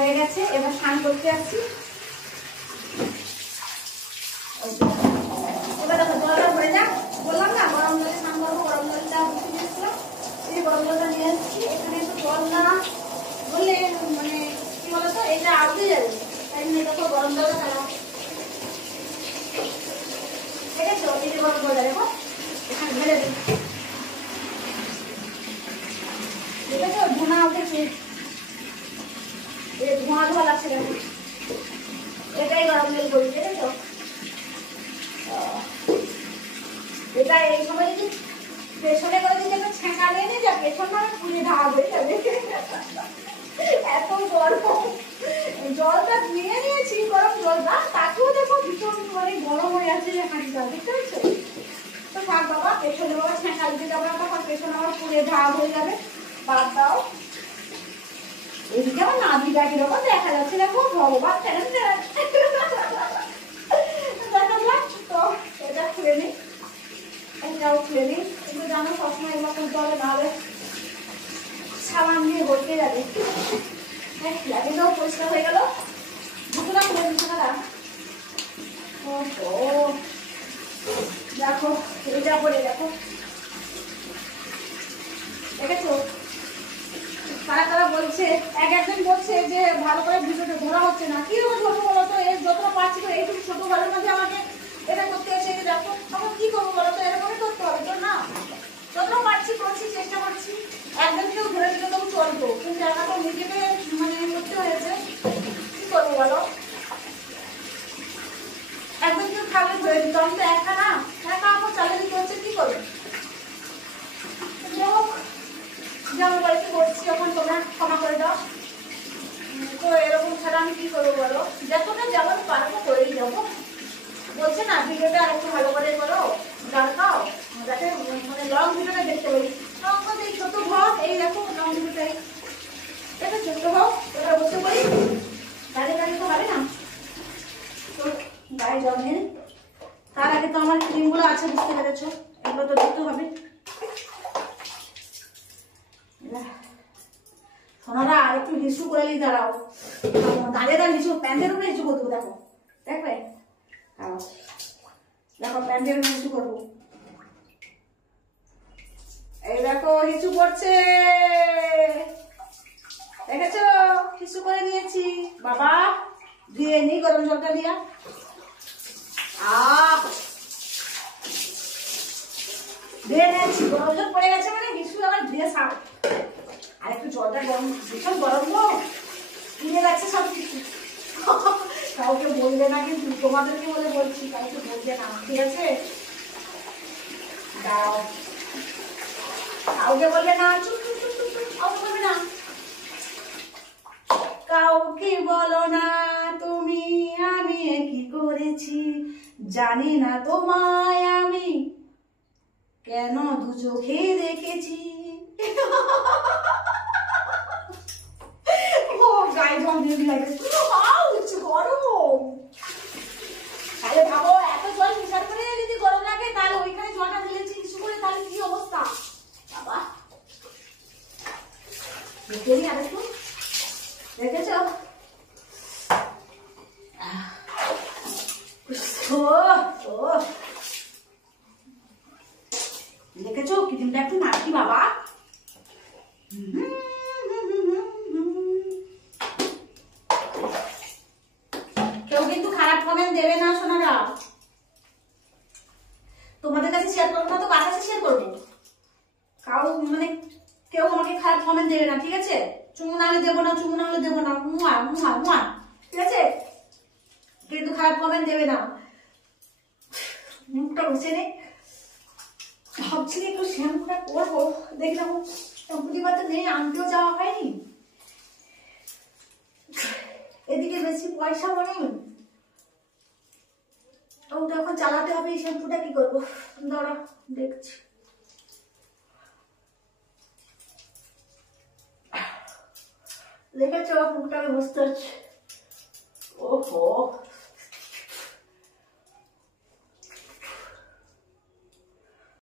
হয়ে গেছে, এবার স্নান করতে আসছি। এবার দেখো জলটা ভরে যাক, বললাম না গরম জলে স্নান করবো, গরম জলটা বসে দিয়েছিলাম, এই গরম জলটা নিয়ে এসেছি। এখানে একটু জল না বললে মানে কি বলতো এটা আটকে যাবে, তাই জন্য দেখো গরম জলটা চালাও। ঠিক আছে, এই যে গরম জলটা দেখো এখানে ঢেলে দিই। ঠিক আছে, ধোঁয়া উঠেছে, ধোঁয়া ধোঁয়া লাগছে দেখো, এটাই গরম জল করি। ঠিক আছে, এটা এই সময় যদি পেছনে করে যদি একটা ছেঁকা নিয়ে নিয়ে যা, পেছনটা আমার পুড়ে ঢাকা হয়ে যাবে, এত গরম। জলটা নিয়ে নিয়েছি গরম জলটা, তাকেও দেখো ভীষণ মানে গরম হয়ে আছে হাঁড়িটা, বুঝতে পারছো? তো থাক বাবা, পেছনে বাবা ছেঁকা দিতে যাবো না, তখন পেছনে আমার পুড়ে ঢাকা হয়ে যাবে, বাদ দাও। এদিকে আমার নাভিটা কিরকম দেখা যাচ্ছে দেখো, ভগবান দেখালাম। তো এটা খুলে নিই, এটাও খুলে নিই। কিন্তু জানো সবসময় এগুলো খুলতে হবে, নাহলে সাবান দিয়ে বসে যাবে। লাগেটাও পরিষ্কার হয়ে গেল, দুটোটা খুলে দিচ্ছে না। ও দেখো এটা পরে দেখো, দেখেছো? তারা তারা বলছে, একজন বলছে যে ভালো করে ভিডিওটা ধরা হচ্ছে না, কি হবে ছোট বলো তো, এর যতটা পারছি তো এইটুকু ছোট ঘরের মধ্যে আমাকে এটা করতে এসে দেখো, তখন কি করবো বলো তো, এরকমই করতে হবে তো না? যতটা পারছি করছি, চেষ্টা করছি। একজন কেউ ধরে দিলে তবু চলতো, কিন্তু একা তো নিজেকে মানে করতে হয়েছে, কি করবো বলো? একজন কেউ থাকলে ধরে দিত, আমি তো একা না, একা আমার চালিয়ে দিতে হচ্ছে, কি করবো? যেমন বাড়িতে করছি এখন, তোমরা ক্ষমা করে দাও। তো এরকম ছাড়া আমি কি করবো বলো, যতটা যেমন পারবো করেই যাবো। বলছে না ভিডিওটা আর একটু ভালো করে করো, দেখাও, যাতে মানে লং ভিডিওটা দেখতে পারি। আমাদের এই ছোট ঘর, এই দেখো লং ভিডিওটাই, এটা ছোট হোক, ওটা বসে পড়ি, গাড়ি গাড়ি তো হবে না। তো গায়ে জল নিয়ে তার আগে তো আমার ক্রিমগুলো আছে, বুঝতে পেরেছো, এগুলো তো দেখতে হবে। সোনারা একটু হিসু করে নিয়ে দাঁড়াও, দাঁড়িয়ে দাঁড়িয়ে হিসু, প্যান্টের উপরে হিসু করবো, দেখো দেখবে, দেখো প্যান্টের উপরে হিসু করবো, এই দেখো হিসু করছে, দেখেছো? হিসু করে নিয়েছি বাবা, দিয়ে নি গরম জলটা দিয়া, ধুয়ে নিয়েছি, গরম জল পড়ে গেছে মানে হিসু আবার ধুয়ে সার। আর একটু জলটা গরম, ভীষণ গরম কিনে যাচ্ছে সব কিছু। কাউকে বলবে না, কিন্তু তোমাদেরকে বলে বলছি, কাউকে বলবে না, ঠিক আছে? দাও, কাউকে বলবে না, চুপ চুপ চুপ চুপ চুপ, কাউকে বলবে না, কাউকে বলো না তুমি আমি কি করেছি, জানি না তোমায় আমি কেন দু চোখে দেখেছি। গায়ে জল দিয়ে লাগে, গরম। তাহলে ভাবো এত জল ফিসার করে যদি গরম লাগে, তাহলে ওইখানে জলটা ঢেলেছি কিছু করে, তাহলে কি অবস্থা বাবা। দেখেনি আর একটু, দেখেছো? দেখেছো ক্রিমটা একটু নাকি বাবা। কেউ কিন্তু খারাপ কমেন্ট দেবে না সোনারা, তোমাদের কাছে শেয়ার করবো না তো কার কাছে শেয়ার করবো? কাউ মানে কেউ আমাকে খারাপ কমেন্ট দেবে না, ঠিক আছে? চুমু না হলে দেবো না, চুমু না হলে দেবো না, মুয়া মুয়া মুয়া, ঠিক আছে? কিন্তু খারাপ কমেন্ট দেবে না। মুখটা বসে নেই, ভাবছি একটু শ্যাম্পুটা করবো, দেখলাম শ্যাম্পু দিবার তো নেই, আনতেও যাওয়া হয়নি, এদিকে বেশি পয়সাও নেই, ওটা এখন চালাতে হবে। এই শ্যাম্পুটা কি করবো, দাঁড়া দেখছি। দেখেছো মুখটাকে বসতে হচ্ছে, ওহো।